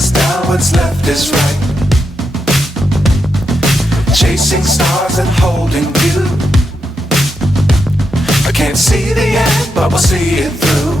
is down, what's left is right. Chasing stars and holding you. I can't see the end, but we'll see it through.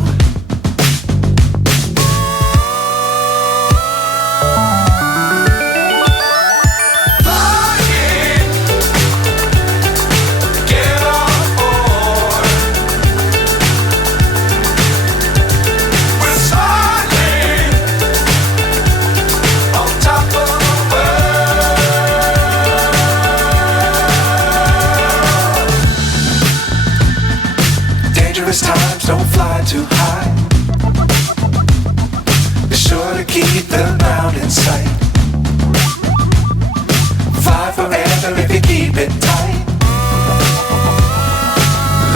Times don't fly too high. Be sure to keep the ground in sight. Fly forever if you keep it tight.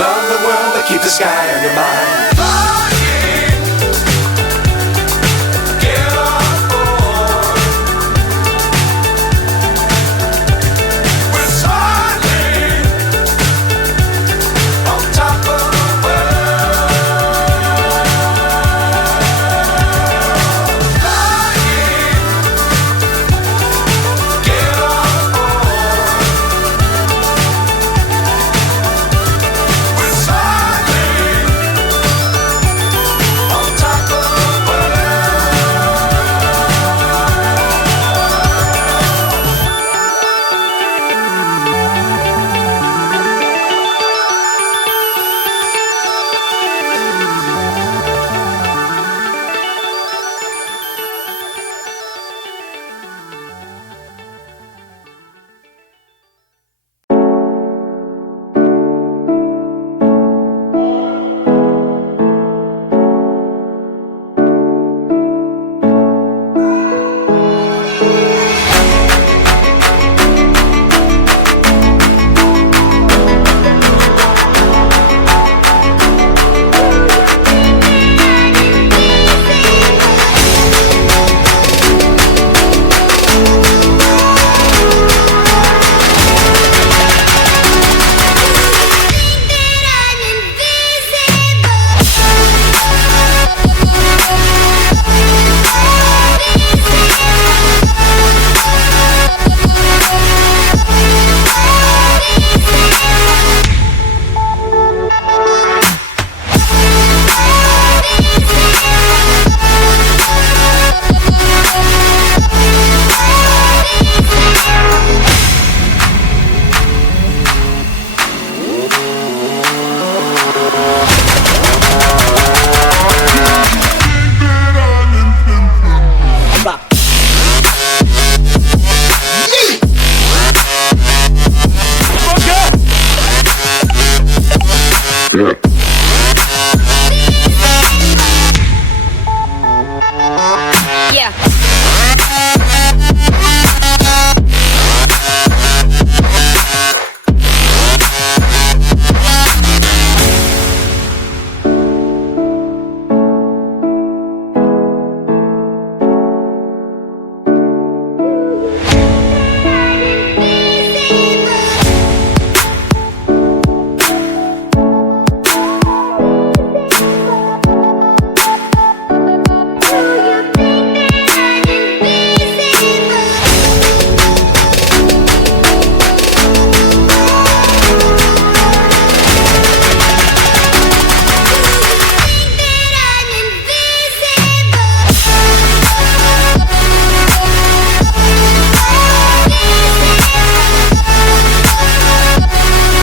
Love the world but keep the sky on your mind.